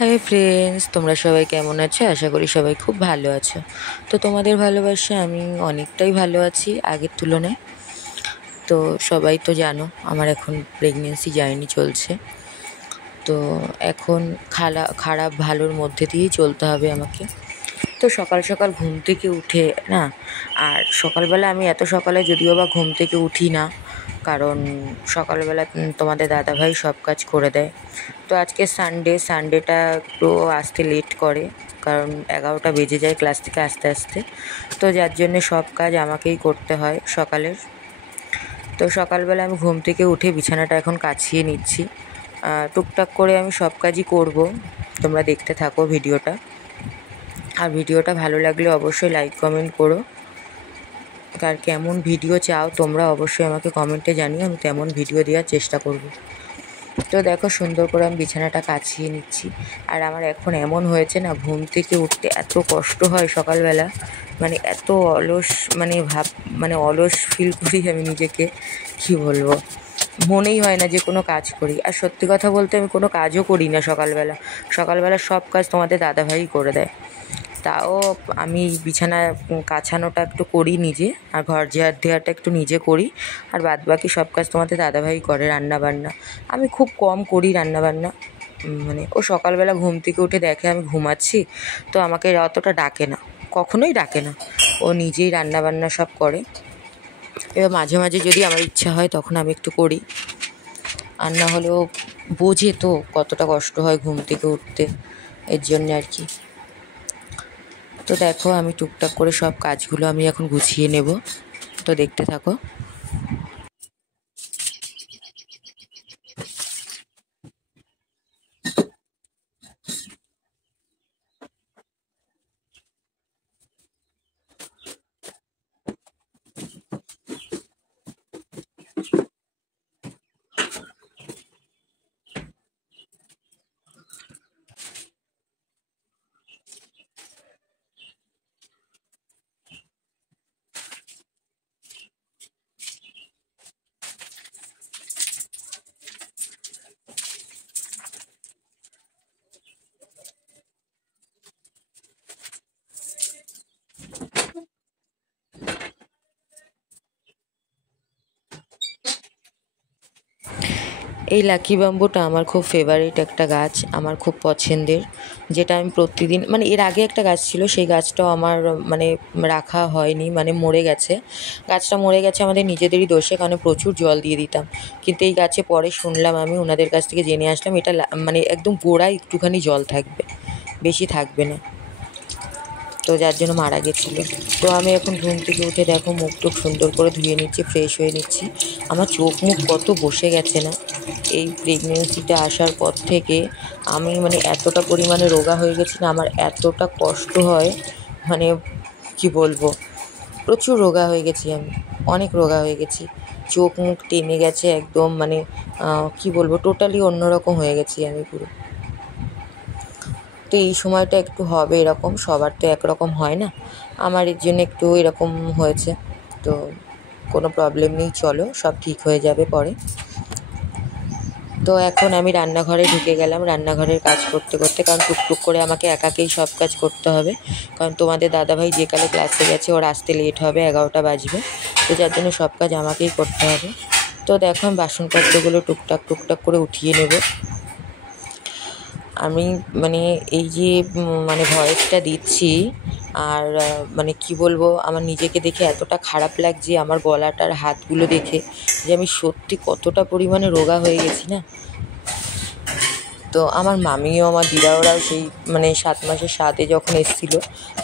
Hi friends, তোমরা সবাই কেমন আছো? আশা করি সবাই খুব ভালো আছো। তো তোমাদের ভালোবাসায় আমি অনেকটাই ভালো আছি আগের তুলনায়। তো সবাই তো জানো আমার এখন প্রেগনেন্সি জার্নি চলছে। তো এখন খারাপ ভালোর মধ্যে দিয়েই চলতে হবে আমাকে। তো সকাল সকাল ঘুম থেকে উঠে না, আর সকালবেলা আমি এত সকালে যদিও বা ঘুম থেকে উঠি না, কারণ সকালবেলা তোমাদের দাদাভাই সব কাজ করে দেয়। তো আজকে সানডেটা একটু আসতে লেট করে, কারণ 11টা বেজে যায় ক্লাস থেকে আসতে আসতে। তো যার জন্যে সব কাজ আমাকেই করতে হয় সকালের। তো সকালবেলা আমি ঘুম থেকে উঠে বিছানাটা এখন কাচিয়ে নিচ্ছি। টুকটাক করে আমি সব কাজই করব, তোমরা দেখতে থাকো ভিডিওটা। আর ভিডিওটা ভালো লাগলে অবশ্যই লাইক কমেন্ট করো। আর কেমন ভিডিও চাও তোমরা অবশ্যই আমাকে কমেন্টে জানিও, আমি তেমন ভিডিও দেওয়ার চেষ্টা করব। তো দেখো সুন্দর করে আমি বিছানাটা কাচিয়ে নিচ্ছি। আর আমার এখন এমন হয়েছে না, ঘুম থেকে উঠতে এত কষ্ট হয় সকালবেলা, মানে এত অলস, অলস ফিল করি আমি নিজেকে, কি বলবো। মনেই হয় না যে কোনো কাজ করি। আর সত্যি কথা বলতে আমি কোনো কাজও করি না সকালবেলা সব কাজ তোমাদের দাদাভাই করে দেয়। তাও আমি বিছানা কাছানোটা একটু করি নিজে, আর ঘর ঝাড় দেওয়াটা একটু নিজে করি। আর বাদবাকি সব কাজ তোমাদের দাদাভাই করে। রান্নাবান্না আমি খুব কম করি, রান্নাবান্না ও সকালবেলা ঘুম থেকে উঠে দেখে আমি ঘুমাচ্ছি, তো আমাকে অতটা ডাকে না, কখনোই ডাকে না। ও নিজেই রান্নাবান্না সব করে। এবার মাঝে মাঝে যদি আমার ইচ্ছা হয় তখন আমি একটু করি, আর না হলেও বোঝে তো কতটা কষ্ট হয় ঘুম থেকে উঠতে, এর জন্য আর কি। তো দেখো আমি টুকটাক করে সব কাজগুলো আমি এখন গুছিয়ে নেব, তো দেখতে থাকো। এই লাকি বাম্বুটা আমার খুব ফেভারিট একটা গাছ, আমার খুব পছন্দের, যেটা আমি প্রতিদিন এর আগে একটা গাছ ছিল, সেই গাছটাও আমার রাখা হয়নি, মরে গেছে। গাছটা মরে গেছে আমাদের নিজেদেরই দোষে, কারণ প্রচুর জল দিয়ে দিতাম। কিন্তু এই গাছে পরে শুনলাম, আমি ওনাদের কাছ থেকে জেনে আসলাম, এটা একদম গোড়ায় একটুখানি জল থাকবে, বেশি থাকবে না। তো যার জন্য মারা গেছিলো। তো আমি এখন ঘুম থেকে উঠে দেখো মুখ টুক সুন্দর করে ধুয়ে নিচ্ছি, ফ্রেশ হয়ে নিচ্ছি। আমার চোখ মুখ কত বসে গেছে না, এই প্রেগনেন্সিটা আসার পর থেকে আমি এতটা পরিমাণে রোগা হয়ে গেছি না, আমার এতটা কষ্ট হয়, কি বলবো, প্রচুর রোগা হয়ে গেছি আমি, অনেক রোগা হয়ে গেছি। চোখ মুখ টেনে গেছে একদম, কি বলবো, টোটালি অন্যরকম হয়ে গেছি আমি পুরো। তো এই সময়টা একটু হবে এরকম, সবার তো একরকম হয় না, আমার এর জন্য একটু এরকম হয়েছে। তো কোনো প্রবলেম নেই, চলো সব ঠিক হয়ে যাবে পরে। তো এখন আমি রান্নাঘরে ঢুকে গেলাম, রান্নাঘরের কাজ করতে করতে, কারণ টুকটুক করে আমাকে একাকেই সব কাজ করতে হবে, কারণ তোমাদের দাদাভাই যে কালে ক্লাসে গেছে ওর আসতে লেট হবে, 11টা বাজবে। তো যার জন্য সব কাজ আমাকেই করতে হবে। তো দেখো আমি বাসনপত্রগুলো টুকটাক করে উঠিয়ে নেব। আমি এই যে ভয়েসটা দিচ্ছি, আর কি বলবো, আমার নিজেকে দেখে এতটা খারাপ লাগছে, আমার গলাটার হাতগুলো দেখে, যে আমি সত্যি কতটা পরিমাণে রোগা হয়ে গেছি না। তো আমার মামিও আমার দিদাওরাও সেই 7 মাসের 7-এ যখন এসেছিলো,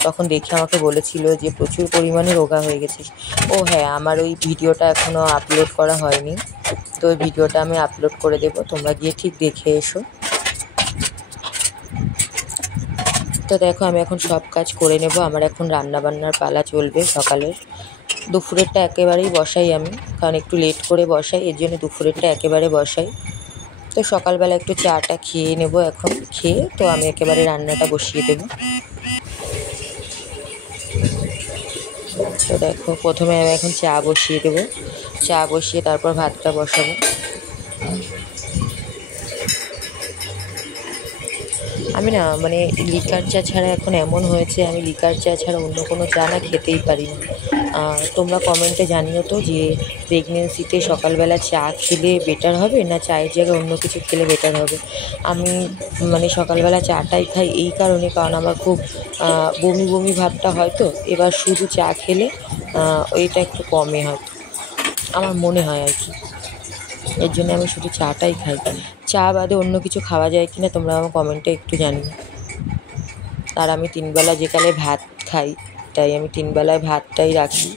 তখন দেখে আমাকে বলেছিল যে প্রচুর পরিমাণে রোগা হয়ে গেছিস। ও হ্যাঁ, আমার ওই ভিডিওটা এখনও আপলোড করা হয়নি, তো ওই ভিডিওটা আমি আপলোড করে দেবো, তোমরা গিয়ে ঠিক দেখে এসো। তো দেখো আমি এখন সব কাজ করে নেব, আমার এখন রান্নাবান্নার পালা চলবে সকালের। দুপুরেরটা একেবারেই বসাই আমি, কারণ একটু লেট করে বসাই, এর জন্য দুপুরেরটা একেবারে বসাই। তো সকালবেলা একটু চাটা খেয়ে নেব, এখন খেয়ে তো আমি একেবারে রান্নাটা বসিয়ে দেব। তো দেখো প্রথমে আমি এখন চা বসিয়ে দেব, চা বসিয়ে তারপর ভাতটা বসাবো। আমি না মানে লিকার চা ছাড়া এখন এমন হয়েছে, আমি লিকার চা ছাড়া অন্য কোনো চা না খেতেই পারি না। তোমরা কমেন্টে জানিও তো যে প্রেগনেন্সিতে সকালবেলা চা খেলে বেটার হবে না চায়ের জায়গায় অন্য কিছু খেলে বেটার হবে। আমি মানে সকালবেলা চাটাই খাই এই কারণে, কারণ আমার খুব বমি বমি ভাবটা হয় তো, এবার শুধু চা খেলে ওইটা একটু কমে হয়তো, আমার মনে হয় আর কি। এর জন্য আমি শুধু চাটাই খাই। চা বাদে অন্য কিছু খাওয়া যায় কি না তোমরা আমার কমেন্টে একটু জানিও। আর আমি 3 বেলা যেকালে ভাত খাই, তাই আমি 3 বেলায় ভাতটাই রাখি,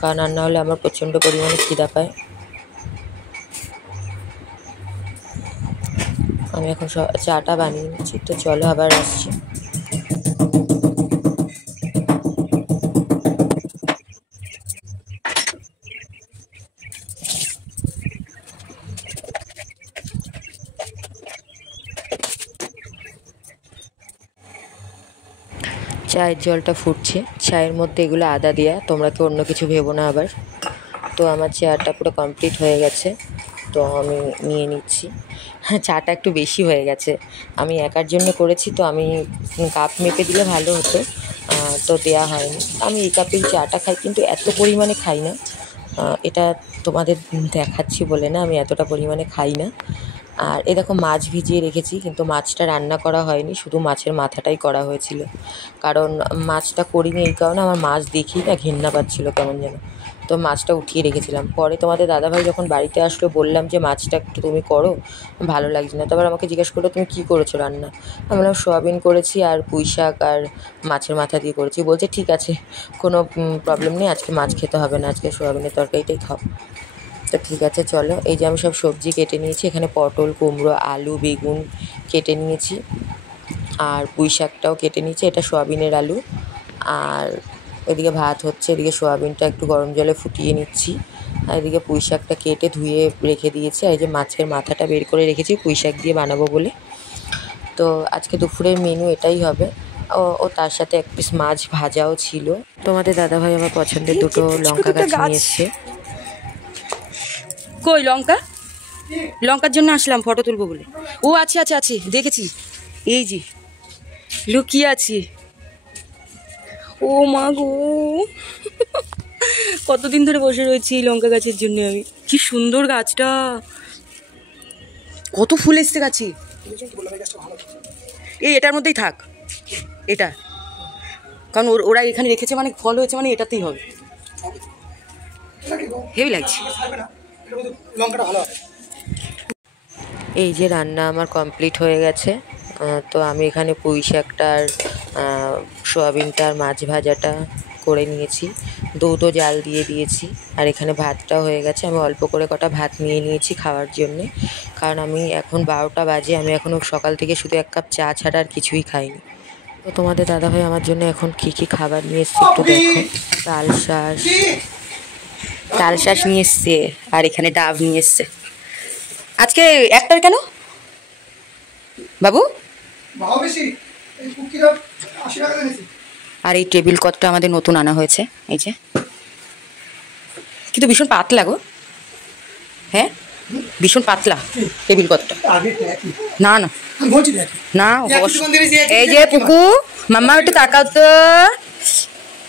কারণ আর না হলে আমার প্রচণ্ড পরিমাণে খিদা পায়। আমি এখন চাটা বানিয়ে নিচ্ছি, তো চলো আবার আসছি। চায়ের জলটা ফুটছে, চায়ের মধ্যে এগুলো আদা দেওয়া, তোমরা তো অন্য কিছু ভেবো না আবার। তো আমার চাটা পুরো কমপ্লিট হয়ে গেছে, তো আমি নিয়ে নিচ্ছি। হ্যাঁ, চাটা একটু বেশি হয়ে গেছে, আমি একার জন্য করেছি তো, আমি কাপ মেপে দিলে ভালো হতো, তো দেওয়া হয়নি। আমি এই কাপেই চাটা খাই, কিন্তু এত পরিমাণে খাই না। এটা তোমাদের দেখাচ্ছি বলে না, আমি এতটা পরিমাণে খাই না। আর এ দেখো মাছ ভিজিয়ে রেখেছি, কিন্তু মাছটা রান্না করা হয়নি, শুধু মাছের মাথাটাই করা হয়েছিল। কারণ মাছটা করিনি এই কারণে, আমার মাছ দেখেই না ঘেন্না পাচ্ছিলো কেমন যেন, তো মাছটা উঠিয়ে রেখেছিলাম। পরে তোমাদের দাদাভাই যখন বাড়িতে আসলো বললাম যে মাছটা একটু তুমি করো, ভালো লাগছে না। তারপর আমাকে জিজ্ঞেস করলো তুমি কী করেছো রান্না, আমি বললাম সোয়াবিন করেছি আর পুঁই শাক আর মাছের মাথা দিয়ে করেছি। বলছে ঠিক আছে, কোনো প্রবলেম নেই, আজকে মাছ খেতে হবে না, আজকে সোয়াবিনের তরকারিটাই খাও। তো ঠিক আছে চলো, এই যে আমি সব সবজি কেটে নিয়েছি, এখানে পটল, কুমড়ো, আলু, বেগুন কেটে নিয়েছি, আর পুঁই শাকটাও কেটে নিয়েছি, এটা সোয়াবিনের আলু। আর এদিকে ভাত হচ্ছে, এদিকে সোয়াবিনটা একটু গরম জলে ফুটিয়ে নিচ্ছি, আর এদিকে পুঁই শাকটা কেটে ধুয়ে রেখে দিয়েছি। আর এই যে মাছের মাথাটা বের করে রেখেছি পুঁই শাক দিয়ে বানাবো বলে। তো আজকে দুপুরের মেনু এটাই হবে। ও তার সাথে এক পিস মাছ ভাজাও ছিল। তোমাদের দাদাভাই আমার পছন্দের দুটো লঙ্কা গাছ নিয়ে এসছে। কই লঙ্কা? লঙ্কার জন্য আসলাম ফটো তুলবো বলে। ও আছে আছে আছে, দেখেছি, এই যে লুকিয়ে আছি। ও মা গো, কতদিন ধরে বসে রয়েছি এই লঙ্কা গাছের জন্য আমি। কি সুন্দর গাছটা, কত ফুল এসছে গাছে। এই এটার মধ্যেই থাক, এটা, কারণ ওরা এখানে রেখেছে মানে ফল হয়েছে মানে এটাতেই হবে। হেভি লাগছে। এই যে রান্না আমার কমপ্লিট হয়ে গেছে। তো আমি এখানে পুঁই শাকটার সোয়াবিনটার মাছ ভাজাটা করে নিয়েছি, দুধও জাল দিয়ে দিয়েছি, আর এখানে ভাতটাও হয়ে গেছে। আমি অল্প করে কটা ভাত নিয়ে নিয়েছি খাওয়ার জন্যে, কারণ আমি এখন 12টা বাজে, আমি এখনও সকাল থেকে শুধু 1 কাপ চা ছাড়া আর কিছুই খাইনি। তো তোমাদের দাদাভাই আমার জন্য এখন কী কী খাবার নিয়ে এসছে একটু দেখো। তাল শাঁস নিয়ে এসছে, আর এখানে ডাব নিয়ে এসছে। আজকে একটার কেন বাবু? আর এই টেবিল কতটা আমাদের নতুন আনা হয়েছে, এই যে, কিন্তু ভীষণ পাতলা গো। হ্যাঁ ভীষণ পাতলা টেবিল কতটা। না না না, এই যে পুকু মাম্মা একটু তাকাও তো,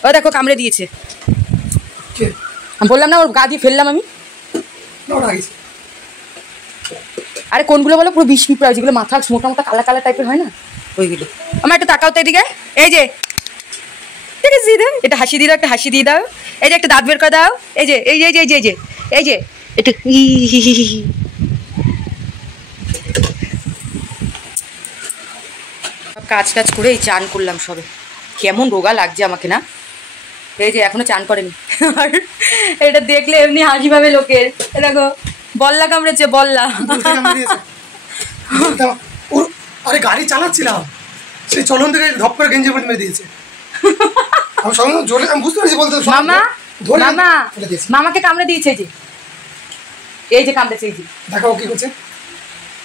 ও দেখো কামড়ে দিয়েছে। আমি বললাম না ওর গা দিয়ে ফেললাম আমি। আরে কোনগুলো বলো, পুরো বিষ পিঁপড়া, যেগুলো মাথা মোটা মোটা কালা কালা টাইপের হয় না, ওইগুলো। আমার একটু তাকাও তো এদিকে, এই যে ঠিক আছে দিয়ে দাও, এটা হাসি দিয়ে দাও, একটা হাসি দিয়ে দাও, এই যে একটা দাঁত বের করে দাও, এই যে এই যে এই যে এই যে এই যে একটু কাজ টাজ করে এই চান করলাম সবে, কেমন রোগা লাগছে আমাকে না। এই যে এখনো চান করেনি, আর এটা দেখলে এমনি হাসি পাবে লোকের। দেখো বল্লা কামড়েছে, বল্লা। আরে গাড়ি চালাচ্ছিলাম, সেই চলন থেকে ধপ করে গেঞ্জি মেরে দিয়েছে। আমি বুঝতে পারছি বলতে, মামা মামা মামাকে কামড়ে দিয়েছে, এই যে এই যে কামড়েছে, এই যে দেখো কি করছে,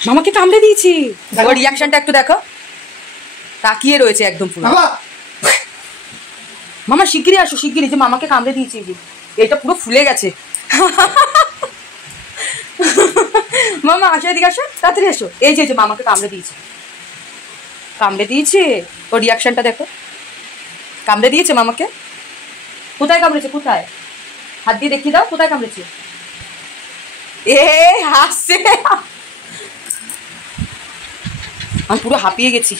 মামাকে কামড়ে দিয়েছি। ওর রিয়াকশনটা একটু দেখো, তাকিয়ে রয়েছে একদম পুরো। মামা শিগগিরই আসো, শিগগিরই, যে মামাকে কামড়ে দিয়েছি, এই যে এটা পুরো ফুলে গেছে। মামা আসো, এদিকে আসো, তাড়াতাড়ি এসো, এই যে মামাকে কামড়ে দিয়েছে। কামড়ে দিয়েছে? ওর রিয়াকশনটা দেখো, কামড়ে দিয়েছে মামাকে। কোথায় কামড়েছে, কোথায়? হাত দিয়ে দেখিয়ে দাও কোথায় কামড়েছে। এ হাসছে, আমি পুরো হাঁপিয়ে গেছি।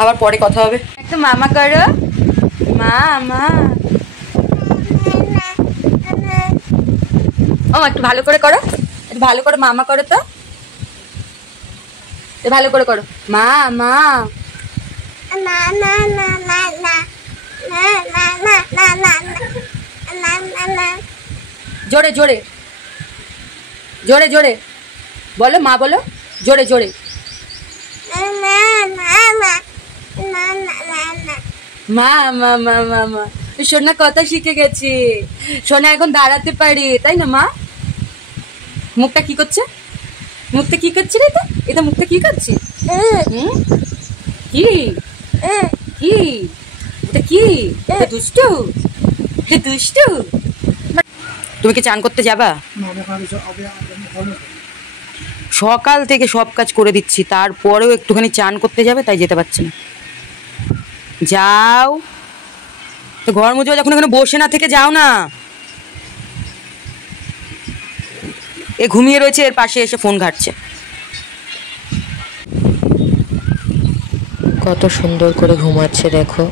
আবার পরে কথা হবে। একটু মামা করো, মামা। ও একটু ভালো করে করো, একটু ভালো করে মামা করো তো, ভালো করে করো। মা মা জোরে জোরে জোরে জোরে বলো, মা বলো জোরে জোরে। মা মা মা মা মা সোনা কথা শিখে গেছে, সোনা এখন দাঁড়াতে পারে, তাই না মা? মুখটা কি করছে, মুখটা কি করছে রে? এটা মুখটা কি করছে? কি কি এটা কি? দুষ্টু, দুষ্টু। তুমি কি চান করতে যাবা? সকাল থেকে সব কাজ করে দিচ্ছি, তারপরেও একটুখানি চান করতে যাবে, তাই যেতে পারছি না। যাও তো, ঘর মুজো, যখন এখানে বসে না থেকে যাও না। এ ঘুমিয়ে রয়েছে, এর পাশে এসে ফোন ঘাটছে। কত সুন্দর করে ঘুমাচ্ছে দেখো।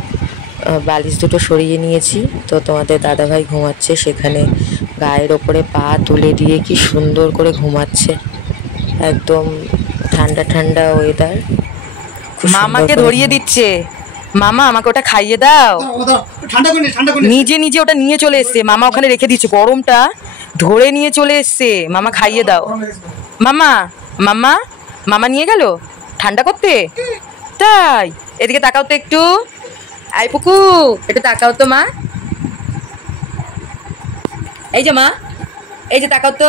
বালিশ দুটো সরিয়ে নিয়েছি, তো তোমাদের দাদাভাই ঘুমাচ্ছে সেখানে, গায়ের ওপরে পা তুলে দিয়ে কি সুন্দর করে ঘুমাচ্ছে। একদম ঠান্ডা ঠান্ডা ওয়েদার। মামাকে ধরিয়ে দিচ্ছে, মামা আমাকে ওটা খাইয়ে দাও। নিজে নিজে ওটা নিয়ে চলে এসছে, মামা ওখানে রেখে দিচ্ছে, গরমটা ধরে নিয়ে চলে এসছে। মামা খাইয়ে দাও। মামা মামা মামা নিয়ে গেল ঠান্ডা করতে, তাই? এদিকে তাকাও তো একটু, আই পুকু একটু তাকাও তো মা। এই যে মা, এই যে তাকাও তো।